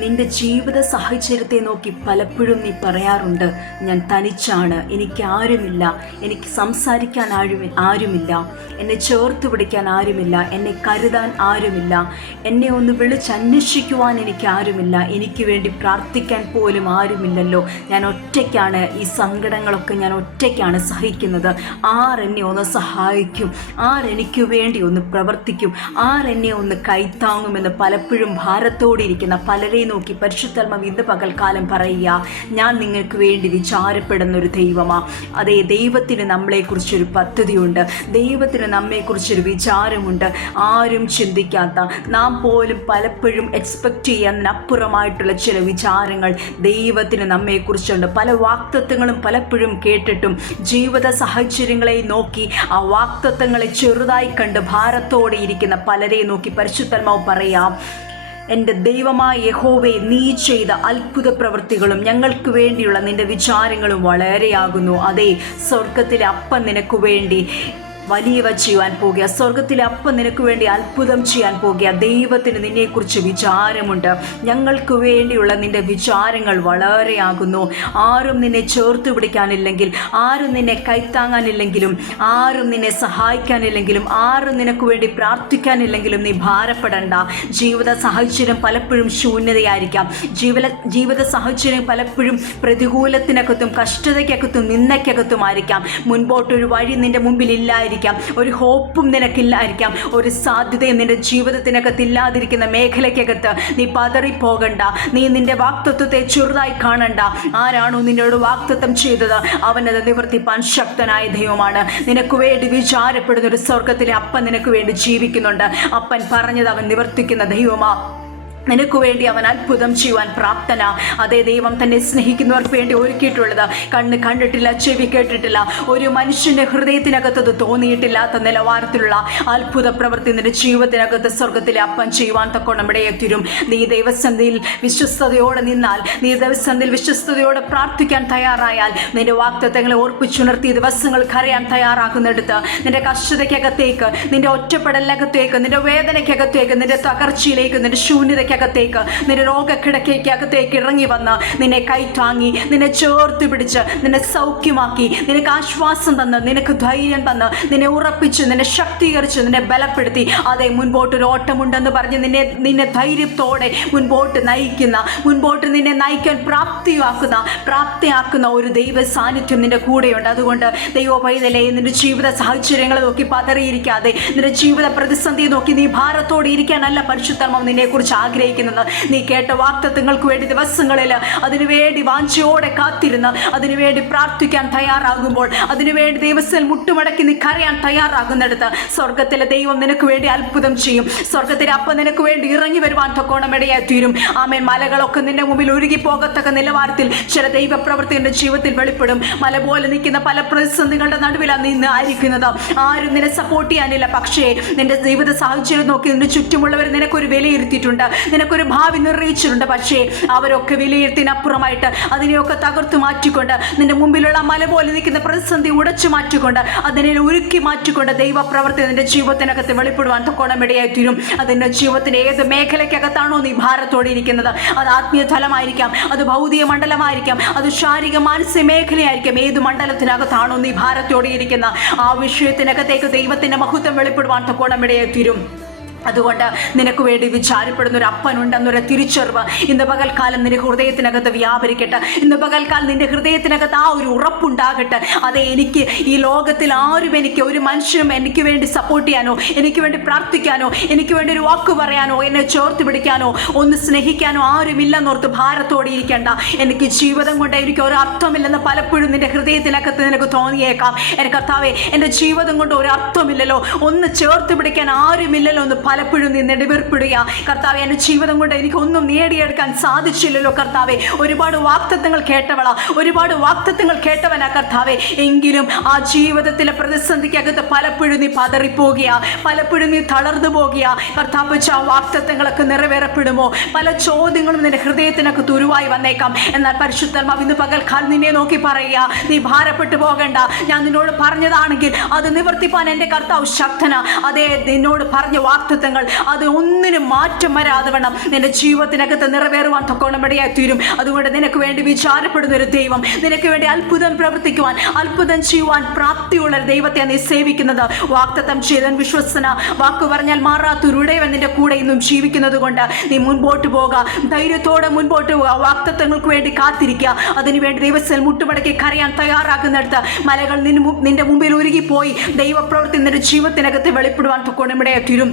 നിന്റെ ജീവിത സാഹചര്യത്തെ നോക്കി പലപ്പോഴും നീ പറയാറുണ്ട് ഞാൻ തനിച്ചാണ് എനിക്ക് ആരുമില്ല എനിക്ക് സംസാരിക്കാൻ ആരും ആരുമില്ല എന്നെ ചേർത്ത് പിടിക്കാൻ ആരുമില്ല എന്നെ കരുതാൻ ആരുമില്ല എന്നെ ഒന്ന് വിളിച്ചന്വേഷിക്കുവാൻ എനിക്ക് ആരുമില്ല എനിക്ക് വേണ്ടി പ്രാർത്ഥിക്കാൻ പോലും ആരുമില്ലല്ലോ. ഞാൻ ഒറ്റയ്ക്കാണ് ഈ സങ്കടങ്ങളൊക്കെ ഞാൻ ഒറ്റയ്ക്കാണ് സഹിക്കുന്നത്. ആർ എന്നെ ഒന്ന് സഹായിക്കും? ആർ എനിക്ക് വേണ്ടി ഒന്ന് പ്രവർത്തിക്കും? ആർ എന്നെ ഒന്ന് കൈത്താങ്ങുമെന്ന് പലപ്പോഴും ഭാരത്തോടെ ഇരിക്കുന്ന പലരെയും നോക്കി പരിശുദ്ധർമ്മം ഇന്ന് പകൽക്കാലം പറയുക ഞാൻ നിങ്ങൾക്ക് വേണ്ടി വിചാരപ്പെടുന്ന ഒരു ദൈവമാ. അതേ ദൈവത്തിന് നമ്മളെക്കുറിച്ചൊരു പദ്ധതിയുണ്ട്. ദൈവത്തിന് നമ്മെക്കുറിച്ചൊരു വിചാരമുണ്ട്. ആരും ചിന്തിക്കാത്ത നാം പോലും പലപ്പോഴും എക്സ്പെക്റ്റ് ചെയ്യാനപ്പുറമായിട്ടുള്ള ചില വിചാരങ്ങൾ ദൈവത്തിന് നമ്മെക്കുറിച്ചുണ്ട്. പല വാക്തത്വങ്ങളും പലപ്പോഴും കേട്ടിട്ടും ജീവിത സാഹചര്യങ്ങളെ നോക്കി ആ വാക്തത്വങ്ങളെ ചെറുതായി കണ്ട് ഭാരത്തോടെ ഇരിക്കുന്ന പലരെ നോക്കി പരിശുദ്ധർമാവ് പറയാം. എന്റെ ദൈവമായ യഹോവെ നീ ചെയ്ത അത്ഭുത പ്രവൃത്തികളും ഞങ്ങൾക്ക് വേണ്ടിയുള്ള നിന്റെ വിചാരങ്ങളും വളരെയാകുന്നു. അതേ സ്വർഗത്തിലെ അപ്പം നിനക്ക് വേണ്ടി വലിയവ ചെയ്യുവാൻ പോകുക. സ്വർഗത്തിലെ അപ്പ നിനക്ക് വേണ്ടി അത്ഭുതം ചെയ്യാൻ പോകുക. ദൈവത്തിന് നിന്നെക്കുറിച്ച് വിചാരമുണ്ട്. ഞങ്ങൾക്ക് വേണ്ടിയുള്ള നിന്റെ വിചാരങ്ങൾ വളരെയാകുന്നു. ആരും നിന്നെ ചേർത്ത് പിടിക്കാനില്ലെങ്കിൽ ആരും നിന്നെ കൈത്താങ്ങാനില്ലെങ്കിലും ആരും നിന്നെ സഹായിക്കാനില്ലെങ്കിലും ആരും നിനക്ക് വേണ്ടി പ്രാർത്ഥിക്കാനില്ലെങ്കിലും നീ ഭാരപ്പെടണ്ട. ജീവിത സാഹചര്യം പലപ്പോഴും ശൂന്യതയായിരിക്കാം. ജീവിത ജീവിത സാഹചര്യം പലപ്പോഴും പ്രതികൂലത്തിനകത്തും കഷ്ടതയ്ക്കകത്തും നിന്നയ്ക്കകത്തുമായിരിക്കാം മുൻപോട്ടൊരു വഴി നിന്റെ മുമ്പിൽ ഇല്ലായിരിക്കാം. ഒരു ഹോപ്പും നിനക്കില്ലായിരിക്കാം. ഒരു സാധ്യതയും നിന്റെ ജീവിതത്തിനകത്ത് ഇല്ലാതിരിക്കുന്ന മേഖലയ്ക്കകത്ത് നീ പതറിപ്പോകണ്ട. നീ നിന്റെ വാക്തത്വത്തെ ചെറുതായി കാണണ്ട. ആരാണോ നിന്നോട് വാക്തത്വം ചെയ്തത്? അവനത് നിവർത്തിപ്പാൻ ശക്തനായ ദൈവമാണ്. നിനക്ക് വേണ്ടി വിചാരപ്പെടുന്ന ഒരു സ്വർഗത്തിലെ അപ്പൻ നിനക്ക് വേണ്ടി ജീവിക്കുന്നുണ്ട്. അപ്പൻ പറഞ്ഞത് അവൻ നിവർത്തിക്കുന്ന ദൈവമാ. നിനക്ക് വേണ്ടി അവൻ അത്ഭുതം ചെയ്യുവാൻ പ്രാപ്തന. അതേ ദൈവം തന്നെ സ്നേഹിക്കുന്നവർക്ക് വേണ്ടി ഒരുക്കിയിട്ടുള്ളത്. കണ്ണ് കണ്ടിട്ടില്ല ചെവി കേട്ടിട്ടില്ല ഒരു മനുഷ്യന്റെ ഹൃദയത്തിനകത്തത് തോന്നിയിട്ടില്ലാത്ത നിലവാരത്തിലുള്ള അത്ഭുത പ്രവൃത്തി നിന്റെ ജീവിതത്തിനകത്ത് സ്വർഗത്തിലെ അപ്പം ചെയ്യുവാൻ തക്കോണം ഇടയെത്തിരും. നീ ദൈവസന്ധിയിൽ വിശ്വസ്തയോടെ നിന്നാൽ നീ ദൈവസന്ധിയിൽ വിശ്വസ്തയോടെ പ്രാർത്ഥിക്കാൻ തയ്യാറായാൽ നിന്റെ വാക്തത്വങ്ങളെ ഓർപ്പിച്ചുണർത്തി ദിവസങ്ങൾ കരയാൻ തയ്യാറാകുന്നിടത്ത് നിന്റെ കഷ്ടതയ്ക്കകത്തേക്ക് നിന്റെ ഒറ്റപ്പെടലിനകത്തേക്ക് നിന്റെ വേദനയ്ക്കകത്തേക്ക് നിന്റെ തകർച്ചയിലേക്ക് നിന്റെ ശൂന്യതയ്ക്ക് അകത്തേക്ക് നിന്റെ രോഗക്കിടക്കയ്ക്കകത്തേക്ക് ഇറങ്ങി വന്ന് നിന്നെ കൈത്താങ്ങി നിന്നെ ചേർത്ത് പിടിച്ച് നിന്നെ സൗഖ്യമാക്കി നിനക്ക് ആശ്വാസം തന്ന് നിനക്ക് ധൈര്യം തന്ന് നിന്നെ ഉറപ്പിച്ച് നിന്നെ ശക്തീകരിച്ച് നിന്നെ ബലപ്പെടുത്തി. അതെ മുൻപോട്ടൊരു ഓട്ടമുണ്ടെന്ന് പറഞ്ഞ് നിന്നെ നിന്നെ ധൈര്യത്തോടെ മുൻപോട്ട് നയിക്കുന്ന മുൻപോട്ട് നിന്നെ നയിക്കാൻ പ്രാപ്തിയാക്കുന്ന പ്രാപ്തിയാക്കുന്ന ഒരു ദൈവ സാന്നിധ്യം നിന്റെ കൂടെയുണ്ട്. അതുകൊണ്ട് ദൈവ പൈതലേ നിന്റെ ജീവിത സാഹചര്യങ്ങളെ നോക്കി പതറിയിരിക്കാതെ നിന്റെ ജീവിത പ്രതിസന്ധിയെ നോക്കി നീ ഭാരത്തോടെ ഇരിക്കാനല്ല പരിശുദ്ധമം നിന്നെക്കുറിച്ച് ആഗ്രഹിക്കുന്നത്. നീ കേട്ട വാക്തത്വങ്ങൾക്ക് വേണ്ടി ദിവസങ്ങളിൽ അതിനുവേണ്ടി വാഞ്ചയോടെ കാത്തിരുന്ന് അതിനുവേണ്ടി പ്രാർത്ഥിക്കാൻ തയ്യാറാകുമ്പോൾ അതിനുവേണ്ടി ദൈവസ്ഥയിൽ മുട്ടുമടക്കി നീ കരയാൻ തയ്യാറാകുന്നിടത്ത് സ്വർഗത്തിലെ ദൈവം നിനക്ക് വേണ്ടി അത്ഭുതം ചെയ്യും. സ്വർഗത്തിലെ അപ്പം നിനക്ക് വേണ്ടി ഇറങ്ങി വരുവാൻ തൊക്കോണമിടയായി തീരും. ആമേൻ. മലകളൊക്കെ നിന്റെ മുമ്പിൽ ഒഴുകി പോകത്തക്ക നിലവാരത്തിൽ ചില ദൈവപ്രവൃത്തി ജീവിതത്തിൽ വെളിപ്പെടും. മല പോലെ നിൽക്കുന്ന പല പ്രതിസന്ധികളുടെ നടുവിലാണ് നിന്ന് ആയിരിക്കുന്നത്. ആരും നിന്നെ സപ്പോർട്ട് ചെയ്യാനില്ല. പക്ഷേ നിന്റെ ജീവിത സാഹചര്യം നോക്കി നിന്റെ ചുറ്റുമുള്ളവർ നിനക്കൊരു വിലയിരുത്തിയിട്ടുണ്ട്. നിനക്കൊരു ഭാവി നിർണയിച്ചിട്ടുണ്ട്. പക്ഷേ അവരൊക്കെ വിലയിരുത്തിനപ്പുറമായിട്ട് അതിനെയൊക്കെ തകർത്തു മാറ്റിക്കൊണ്ട് നിന്റെ മുമ്പിലുള്ള മല പോലെ നിൽക്കുന്ന പ്രതിസന്ധി ഉടച്ചു മാറ്റിക്കൊണ്ട് അതിനെ ഉരുക്കി മാറ്റിക്കൊണ്ട് ദൈവപ്രവർത്തി നിന്റെ ജീവിതത്തിനകത്ത് വെളിപ്പെടുവാൻ തൊക്കോണം ഇടയായി തീരും അതിന്റെ ജീവിതത്തിന്റെ ഏത് മേഖലയ്ക്കകത്താണോ നീ ഭാരത്തോടെ ഇരിക്കുന്നത്. അത് ആത്മീയ തലമായിരിക്കാം അത് ഭൗതിക മണ്ഡലമായിരിക്കാം അത് ശാരീരിക മാനസിക മേഖലയായിരിക്കാം. ഏത് മണ്ഡലത്തിനകത്താണോ നീ ഭാരത്തോടെ ഇരിക്കുന്ന ആ വിഷയത്തിനകത്തേക്ക് ദൈവത്തിന്റെ മഹത്വം വെളിപ്പെടുവാൻ തൊക്കോണം ഇടയായി തീരും അതുകൊണ്ട് നിനക്ക് വേണ്ടി വിചാരപ്പെടുന്ന ഒരു അപ്പനുണ്ടെന്നൊരു തിരിച്ചറിവ് ഇന്ന് പകൽക്കാലം നിന്റെ ഹൃദയത്തിനകത്ത് വ്യാപരിക്കട്ടെ. ഇന്ന് പകൽക്കാലം നിന്റെ ഹൃദയത്തിനകത്ത് ആ ഒരു ഉറപ്പുണ്ടാകട്ടെ. അതെ എനിക്ക് ഈ ലോകത്തിൽ ആരും എനിക്ക് ഒരു മനുഷ്യനും എനിക്ക് വേണ്ടി സപ്പോർട്ട് ചെയ്യാനോ എനിക്ക് വേണ്ടി പ്രാർത്ഥിക്കാനോ എനിക്ക് വേണ്ടി ഒരു വാക്ക് പറയാനോ എന്നെ ചേർത്ത് പിടിക്കാനോ ഒന്ന് സ്നേഹിക്കാനോ ആരുമില്ലെന്നോർത്ത് ഭാരത്തോടെ ഇരിക്കേണ്ട. എനിക്ക് ജീവിതം കൊണ്ട് എനിക്ക് ഒരു അർത്ഥമില്ലെന്ന് പലപ്പോഴും നിന്റെ ഹൃദയത്തിനകത്ത് നിനക്ക് തോന്നിയേക്കാം. എന്റെ കർത്താവെ എന്റെ ജീവിതം കൊണ്ട് ഒരു അർത്ഥമില്ലല്ലോ ഒന്ന് ചേർത്ത് പിടിക്കാൻ ആരുമില്ലല്ലോ എന്ന് പലപ്പോഴും നീ നെടുവേർപ്പെടുക. കർത്താവെ എന്റെ ജീവിതം കൊണ്ട് എനിക്കൊന്നും നേടിയെടുക്കാൻ സാധിച്ചില്ലല്ലോ കർത്താവെ. ഒരുപാട് വാക്തത്വങ്ങൾ കേട്ടവളാ. ഒരുപാട് വാക്തത്വങ്ങൾ കേട്ടവനാ കർത്താവെ. എങ്കിലും ആ ജീവിതത്തിലെ പ്രതിസന്ധിക്കകത്ത് പലപ്പോഴും നീ പതറിപ്പോകുക. പലപ്പോഴും നീ തളർന്നു പോകുക. കർത്താവ് വെച്ച ആ വാക്തത്വങ്ങളൊക്കെ നിറവേറപ്പെടുമോ? പല ചോദ്യങ്ങളും നിന്റെ ഹൃദയത്തിനൊക്കെ തുരുവായി വന്നേക്കാം. എന്നാൽ പരിശുദ്ധർമാവ് ഇന്ന് പകൽക്കാലം നിന്നെ നോക്കി പറയുക നീ ഭാരപ്പെട്ടു പോകണ്ട. ഞാൻ നിന്നോട് പറഞ്ഞതാണെങ്കിൽ അത് നിവർത്തിപ്പാൻ എന്റെ കർത്താവ് ശക്തന. അതേ നിന്നോട് പറഞ്ഞ വാക്തത്വം വാക്തത്വങ്ങൾ അത് ഒന്നിനും മാറ്റം വരാതെ വേണം നിന്റെ ജീവിതത്തിനകത്ത് നിറവേറുവാൻ തൊക്കോണമടിയായി തീരും. അതുകൊണ്ട് നിനക്ക് വേണ്ടി വിചാരപ്പെടുന്ന ഒരു ദൈവം നിനക്ക് വേണ്ടി അത്ഭുതം പ്രവർത്തിക്കുവാൻ അത്ഭുതം ചെയ്യുവാൻ പ്രാപ്തിയുള്ള ഒരു ദൈവത്തെ നീ സേവിക്കുന്നത്. വാക്തത്വം ചെയ്തൻ വിശ്വസന വാക്ക് പറഞ്ഞാൽ മാറാത്തൊരുടയവൻ നിന്റെ കൂടെ ഇന്നും ജീവിക്കുന്നത് കൊണ്ട് നീ മുൻപോട്ട് പോകുക ധൈര്യത്തോടെ മുൻപോട്ട് പോകുക വാക്തത്വങ്ങൾക്ക് വേണ്ടി കാത്തിരിക്കുക അതിനുവേണ്ടി ദൈവസ്ഥൽ മുട്ടുമടക്കി കരയാൻ തയ്യാറാക്കുന്നിടത്ത് മലകൾ നിന് നിന്റെ മുമ്പിൽ ഉരുകിപ്പോയി. ദൈവപ്രവൃത്തി നിന്റെ ജീവിതത്തിനകത്ത് വെളിപ്പെടുവാൻ തൊക്കോണമിടയെ തീരും.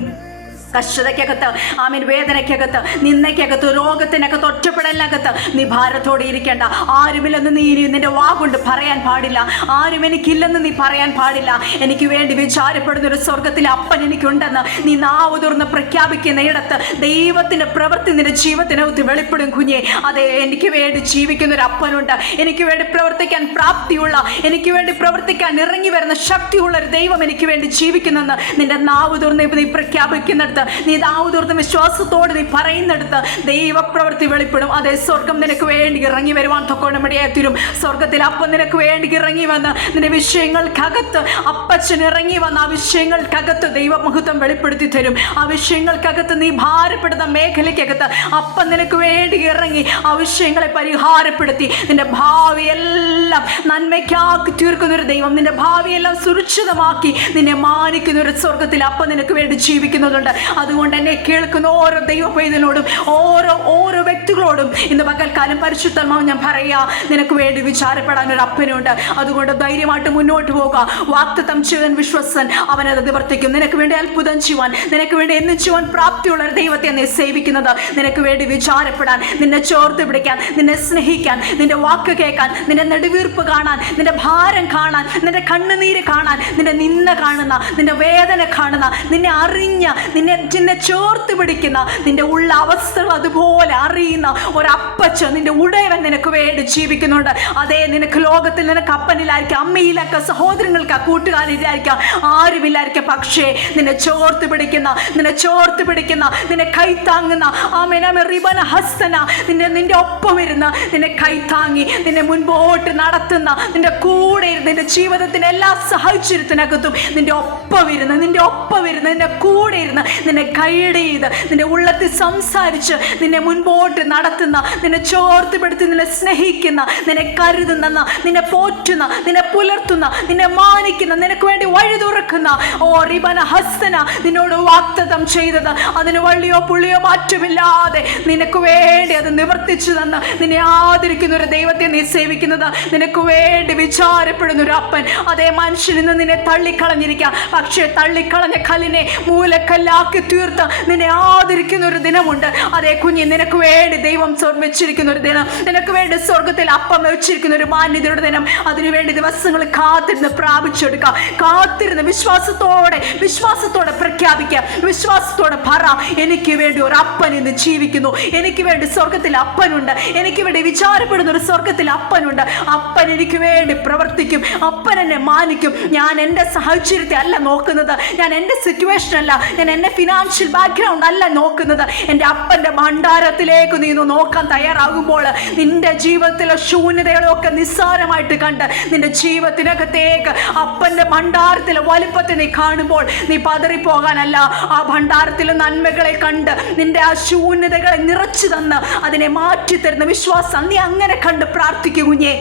കഷ്ടതയ്ക്കകത്ത് ആമീൻ വേദനയ്ക്കകത്ത് നിന്നയ്ക്കകത്ത് രോഗത്തിനകത്ത് ഒറ്റപ്പെടലിനകത്ത് നീ ഭാരത്തോടെ ഇരിക്കേണ്ട. ആരുമില്ലെന്ന് നീ ഇനി നിന്റെ വാഗുണ്ട് പറയാൻ പാടില്ല. ആരും എനിക്കില്ലെന്ന് നീ പറയാൻ പാടില്ല. എനിക്ക് വേണ്ടി വിചാരപ്പെടുന്ന ഒരു സ്വർഗത്തിലെ അപ്പൻ എനിക്കുണ്ടെന്ന് നീ നാവ് തുറന്ന് പ്രഖ്യാപിക്കുന്ന ഇടത്ത് ദൈവത്തിന്റെ പ്രവൃത്തി നിന്റെ ജീവത്തിനകത്ത് വെളിപ്പെടും കുഞ്ഞെ. അതെ എനിക്ക് വേണ്ടി ജീവിക്കുന്ന ഒരു അപ്പനുണ്ട്. എനിക്ക് വേണ്ടി പ്രവർത്തിക്കാൻ പ്രാപ്തിയുള്ള എനിക്ക് വേണ്ടി പ്രവർത്തിക്കാൻ ഇറങ്ങി വരുന്ന ശക്തിയുള്ള ഒരു ദൈവം എനിക്ക് വേണ്ടി ജീവിക്കുന്നെന്ന് നിന്റെ നാവ് തുറന്ന് നീ പ്രഖ്യാപിക്കുന്നിടത്ത് നീ തുറന്ന് വിശ്വാസത്തോടെ നീ പറയുന്നിടത്ത് ദൈവപ്രവൃത്തി വെളിപ്പെടും. അതെ സ്വർഗം നിനക്ക് വേണ്ടി ഇറങ്ങി വരുവാൻ തൊക്കോണമിടയായി തീരും സ്വർഗത്തിൽ അപ്പം നിനക്ക് വേണ്ടി ഇറങ്ങി വന്ന് നിന്റെ വിഷയങ്ങൾക്കകത്ത് അപ്പച്ചൻ ഇറങ്ങി വന്ന് ആ വിഷയങ്ങൾക്കകത്ത് ദൈവമഹത്വം വെളിപ്പെടുത്തി തരും. ആ വിഷയങ്ങൾക്കകത്ത് നീ ഭാരപ്പെടുന്ന മേഖലയ്ക്കകത്ത് അപ്പം നിനക്ക് വേണ്ടി ഇറങ്ങി ആ വിഷയങ്ങളെ പരിഹാരപ്പെടുത്തി. നിന്റെ ഭാവി എല്ലാം നന്മയ്ക്കാക്കി തീർക്കുന്ന ഒരു ദൈവം. നിന്റെ ഭാവിയെല്ലാം സുരക്ഷിതമാക്കി നിന്നെ മാനിക്കുന്ന ഒരു സ്വർഗത്തിൽ അപ്പം നിനക്ക് വേണ്ടി ജീവിക്കുന്നതുണ്ട്. അതുകൊണ്ട് തന്നെ കേൾക്കുന്ന ഓരോ ദൈവ പൈതലോടും ഓരോ ഓരോ വ്യക്തികളോടും ഇന്ന് പകൽക്കാലം പരിശുദ്ധമാവും ഞാൻ പറയാ നിനക്ക് വേണ്ടി വിചാരപ്പെടാൻ ഒരു അപ്പനുണ്ട്. അതുകൊണ്ട് ധൈര്യമായിട്ട് മുന്നോട്ട് പോകുക വാക്തത്വം ചെയ്തൻ വിശ്വസൻ അവനത് നിവർത്തിക്കും. നിനക്ക് വേണ്ടി അത്ഭുതം ചെയ്യുവാൻ നിനക്ക് വേണ്ടി എന്നും ചെയ്യുവാൻ പ്രാപ്തിയുള്ള ഒരു ദൈവത്തെ നീ സേവിക്കുന്നത്. നിനക്ക് വേണ്ടി വിചാരപ്പെടാൻ നിന്നെ ചോർത്ത് പിടിക്കാൻ നിന്നെ സ്നേഹിക്കാൻ നിന്റെ വാക്ക് കേൾക്കാൻ നിന്റെ നെടുവീർപ്പ് കാണാൻ നിന്റെ ഭാരം കാണാൻ നിന്റെ കണ്ണുനീര് കാണാൻ നിന്റെ നിന്ന കാണുന്ന നിന്റെ വേദന കാണുന്ന നിന്നെ അറിഞ്ഞ നിന്നെ നിന്നെ ചോർത്ത് പിടിക്കുന്ന നിന്റെ ഉള്ള അവസ്ഥകൾ അതുപോലെ അറിയുന്ന ഒരപ്പച്ച നിന്റെ ഉടയവൻ നിനക്ക് വേണ്ടി ജീവിക്കുന്നുണ്ട്. അതേ നിനക്ക് ലോകത്തിൽ നിനക്ക് അപ്പനിലായിരിക്കാം അമ്മയിലൊക്കെ സഹോദരങ്ങൾക്ക് കൂട്ടുകാരിലായിരിക്കാം ആരുമില്ലായിരിക്കാം. പക്ഷേ നിന്നെ ചോർത്ത് പിടിക്കുന്ന നിന്നെ ചോർത്ത് പിടിക്കുന്ന നിന്നെ കൈത്താങ്ങുന്ന ആമേനാമെ റിബന ഹസ്തന നിന്നെ നിന്റെ ഒപ്പം ഇരുന്ന് നിന്നെ കൈത്താങ്ങി നിന്നെ മുൻപോട്ട് നടത്തുന്ന നിന്റെ കൂടെ ഇരുന്ന് നിന്റെ ജീവിതത്തിന്റെ എല്ലാ സാഹചര്യത്തിനകത്തും നിന്റെ ഒപ്പം ഇരുന്ന് നിന്റെ ഒപ്പം ഇരുന്ന് നിന്റെ കൂടെ ഇരുന്ന് നിന്നെ ഗൈഡ് ചെയ്ത് നിന്റെ ഉള്ളത്തിൽ സംസാരിച്ച് നിന്നെ മുൻപോട്ട് നടത്തുന്ന നിന്നെ ചോർത്തുപെടുത്തി നിന്നെ സ്നേഹിക്കുന്ന നിന്നെ കരുതുന്ന നിന്നെ പോറ്റുന്ന നിന്നെ പുലർത്തുന്ന നിന്നെ മാനിക്കുന്ന നിനക്ക് വേണ്ടി വഴി തുറക്കുന്ന ഓ റിബന ഹസ്തന നിന്നോട് വാക്തത്വം ചെയ്തത് അതിന് വള്ളിയോ പുള്ളിയോ മാറ്റമില്ലാതെ നിനക്ക് വേണ്ടി അത് നിവർത്തിച്ചു തന്ന് നിന്നെ ആദരിക്കുന്ന ഒരു ദൈവത്തെ നീ സേവിക്കുന്നത് നിനക്ക് വേണ്ടി വിചാരപ്പെടുന്ന ഒരു അപ്പൻ. അതേ മനുഷ്യൻ ഇന്ന് നിന്നെ തള്ളിക്കളഞ്ഞിരിക്കാം. പക്ഷേ തള്ളിക്കളഞ്ഞ കല്ലിനെ മൂലക്കല്ലാക്കി തീർത്ത് നിന്നെ ആദരിക്കുന്ന ഒരു ദിനമുണ്ട്. അതേ കുഞ്ഞി നിനക്ക് വേണ്ടി ദൈവം വെച്ചിരിക്കുന്ന ഒരു ദിനം. നിനക്ക് വേണ്ടി സ്വർഗത്തിൽ അപ്പം വെച്ചിരിക്കുന്ന ഒരു മാന്യതയുടെ ദിനം. അതിനുവേണ്ടി ദിവസങ്ങൾ കാത്തിരുന്ന് പ്രാപിച്ചെടുക്കാം. കാത്തിരുന്ന് വിശ്വാസത്തോടെ വിശ്വാസത്തോടെ പ്രഖ്യാപിക്കാം. വിശ്വാസത്തോടെ പറ എനിക്ക് വേണ്ടി ഒരു അപ്പൻ ഇന്ന് ജീവിക്കുന്നു. എനിക്ക് വേണ്ടി സ്വർഗത്തിൽ അപ്പനുണ്ട്. എനിക്ക് വേണ്ടി വിചാരപ്പെടുന്ന ഒരു സ്വർഗത്തിൽ അപ്പനുണ്ട്. അപ്പൻ എനിക്ക് വേണ്ടി പ്രവർത്തിക്കും. അപ്പൻ എന്നെ മാനിക്കും. ഞാൻ എന്റെ സാഹചര്യത്തെ അല്ല നോക്കുന്നത്. ഞാൻ എന്റെ സിറ്റുവേഷൻ അല്ല. ഞാൻ എന്റെ ഫിനാൻഷ്യൽ ബാക്ക്ഗ്രൗണ്ട് അല്ല നോക്കുന്നത്. എന്റെ അപ്പന്റെ ഭണ്ഡാരത്തിലേക്ക് നീ നോക്കാൻ തയ്യാറാകുമ്പോൾ നിന്റെ ജീവിതത്തിലെ ശൂന്യതകളൊക്കെ നിസ്സാരമായിട്ട് കണ്ട് നിന്റെ ജീവിതത്തിനകത്തേക്ക് അപ്പന്റെ ഭണ്ഡാരത്തിലെ വലുപ്പത്തെ നീ കാണുമ്പോൾ നീ പതറിപ്പോകാനല്ല. ആ ഭണ്ഡാരത്തിലെ നന്മകളെ കണ്ട് നിന്റെ ആ ശൂന്യതകളെ നിറച്ചു തന്ന് അതിനെ മാറ്റി തരുന്ന വിശ്വാസം നീ അങ്ങനെ കണ്ട് പ്രാർത്ഥിക്കൂ കുഞ്ഞേ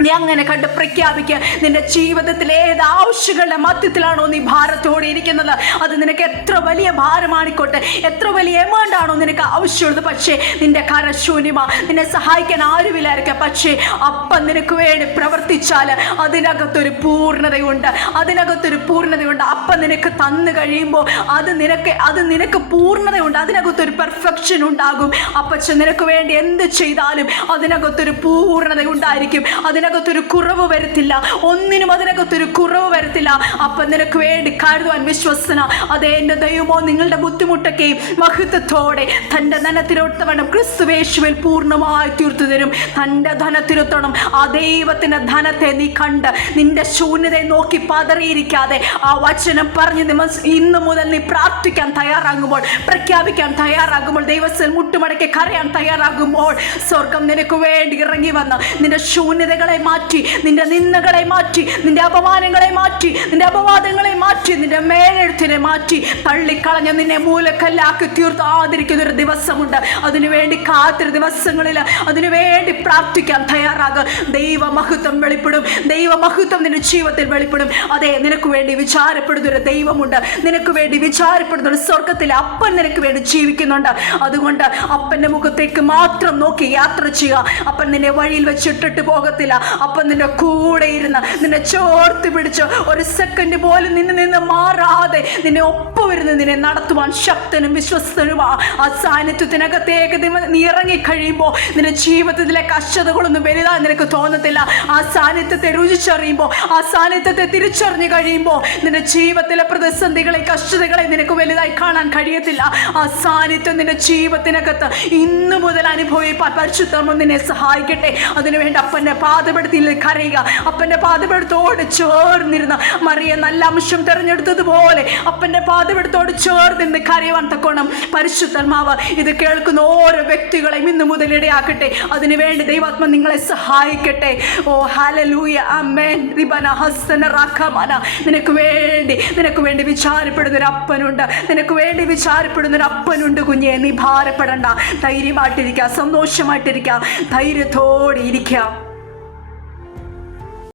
നീ അങ്ങനെ കണ്ട് പ്രഖ്യാപിക്കുക നിന്റെ ജീവിതത്തിൽ ഏത് ആവശ്യങ്ങളുടെ മധ്യത്തിലാണോ നീ ഭാരത്തോടെ ഇരിക്കുന്നത്? അത് നിനക്ക് എത്ര വലിയ ഭാരമാണിക്കോട്ടെ? എത്ര വലിയ എമൗണ്ട് ആണോ നിനക്ക് ആവശ്യമുള്ളത്? പക്ഷേ നിന്റെ കരശൂന്യമാ. നിന്നെ സഹായിക്കാൻ ആരുമില്ലായിരിക്കാം. പക്ഷേ അപ്പം നിനക്ക് വേണ്ടി പ്രവർത്തിച്ചാൽ അതിനകത്തൊരു പൂർണതയുണ്ട്. അതിനകത്തൊരു പൂർണതയുണ്ട്. അപ്പം നിനക്ക് തന്നു കഴിയുമ്പോൾ അത് നിനക്ക് അത് നിനക്ക് പൂർണതയുണ്ട്. അതിനകത്തൊരു പെർഫെക്ഷൻ ഉണ്ടാകും. അപ്പച്ച നിനക്ക് വേണ്ടി എന്ത് ചെയ്താലും അതിനകത്തൊരു പൂർണത ഉണ്ടായിരിക്കും അതിനകത്തൊരു കുറവ് വരത്തില്ല. ഒന്നിനും അതിനകത്തൊരു കുറവ് വരത്തില്ല. അപ്പം നിനക്ക് വേണ്ടി കരുതുവാൻ വിശ്വസന. അതേ എന്റെ ദൈവമോ നിങ്ങളുടെ ബുദ്ധിമുട്ടൊക്കെയും മഹത്വത്തോടെ തന്റെ ധനത്തിനൊത്തവണ്ണം ക്രിസ്തുവേശുവിൽ പൂർണമായി തീർത്തു തരും തന്റെ ധനത്തിനൊത്തണം ആ ദൈവത്തിന്റെ ധനത്തെ നീ കണ്ട് നിന്റെ ശൂന്യതയെ നോക്കി പതറിയിരിക്കാതെ ആ വചനം പറഞ്ഞ് ഇന്ന് മുതൽ നീ പ്രാർത്ഥിക്കാൻ തയ്യാറാകുമ്പോൾ പ്രഖ്യാപിക്കാൻ തയ്യാറാകുമ്പോൾ ദൈവത്തിൽ മുട്ടുമടക്കി കരയാൻ തയ്യാറാകുമ്പോൾ സ്വർഗം നിനക്ക് വേണ്ടി ഇറങ്ങി വന്ന് നിന്റെ ശൂന്യതകളെ നിന്ദകളെ മാറ്റി നിന്റെ നിന്ദകളെ മാറ്റി നിന്റെ അപമാനങ്ങളെ മാറ്റി നിന്റെ അപവാദങ്ങളെ മാറ്റി നിന്റെ മേലെഴുത്തിനെ മാറ്റി. തള്ളിക്കളഞ്ഞ നിന്നെ മൂലക്കല്ലാക്കി തീർത്ത് ആദരിക്കുന്ന ഒരു ദിവസമുണ്ട്. അതിനുവേണ്ടി കാത്തിരു ദിവസങ്ങളിൽ അതിനുവേണ്ടി പ്രാർത്ഥിക്കാൻ തയ്യാറാകുക ദൈവമഹത്വം വെളിപ്പെടും. ദൈവമഹത്വം നിന്റെ ജീവിതത്തിൽ വെളിപ്പെടും. അതെ നിനക്ക് വേണ്ടി വിചാരപ്പെടുന്ന ഒരു ദൈവമുണ്ട്. നിനക്ക് വേണ്ടി വിചാരപ്പെടുന്ന ഒരു സ്വർഗത്തിൽ അപ്പൻ നിനക്ക് വേണ്ടി ജീവിക്കുന്നുണ്ട്. അതുകൊണ്ട് അപ്പന്റെ മുഖത്തേക്ക് മാത്രം നോക്കി യാത്ര ചെയ്യുക. അപ്പൻ നിന്നെ വഴിയിൽ വെച്ചിട്ടിട്ട് പോകത്തില്ല. അപ്പൻ നിന്റെ കൂടെ ഇരുന്ന് നിന്നെ ചോർത്ത് പിടിച്ച് ഒരു സെക്കൻഡ് പോലും നിന്ന് നിന്ന് മാറാതെ നിന്നെ ഒപ്പം വരുന്ന നിന്നെ നടത്തുവാൻ ശക്തനും വിശ്വസ്തനുമാ. ആ സാന്നിധ്യത്തിനകത്തേക്ക് നീ ഇറങ്ങി കഴിയുമ്പോൾ നിന്റെ ജീവിതത്തിലെ കഷ്ടതകളൊന്നും വലുതായി നിനക്ക് തോന്നത്തില്ല. ആ സാന്നിധ്യത്തെ രുചിച്ചറിയുമ്പോൾ ആ സാന്നിധ്യത്തെ തിരിച്ചറിഞ്ഞു കഴിയുമ്പോൾ നിന്റെ ജീവിതത്തിലെ പ്രതിസന്ധികളെ കഷ്ടതകളെ നിനക്ക് വലുതായി കാണാൻ കഴിയത്തില്ല. ആ സാന്നിധ്യം നിന്റെ ജീവിതത്തിനകത്ത് ഇന്നു മുതൽ അനുഭവിപ്പാൻ പരിശുദ്ധമ നിന്നെ സഹായിക്കട്ടെ. അതിനുവേണ്ടി അപ്പന്റെ പാതപെടുത്തിൽ കരയുക. അപ്പന്റെ പാതപെടുത്തോട് ചേർന്നിരുന്ന മറിയ നല്ല അംശം തെരഞ്ഞെടുത്തതുപോലെ അപ്പന്റെ പാതപെടുത്തോട് ചേർന്നിരുന്ന് കരയുവാൻ തക്കോണം പരിശുദ്ധന്മാവ് ഇത് കേൾക്കുന്ന ഓരോ വ്യക്തികളെയും ഇന്ന് മുതൽ ഇടയാക്കട്ടെ. അതിനുവേണ്ടി ദൈവാത്മ നിങ്ങളെ സഹായിക്കട്ടെ. ഓ ഹലൂയ നിനക്ക് വേണ്ടി നിനക്ക് വേണ്ടി വിചാരപ്പെടുന്നൊരു അപ്പനുണ്ട്. നിനക്ക് വേണ്ടി വിചാരപ്പെടുന്നൊരു അപ്പനുണ്ട് കുഞ്ഞെ. നീ ഭാരപ്പെടണ്ട. ധൈര്യമായിട്ടിരിക്കുക സന്തോഷമായിട്ടിരിക്കുക ധൈര്യത്തോടെ ഇരിക്കുക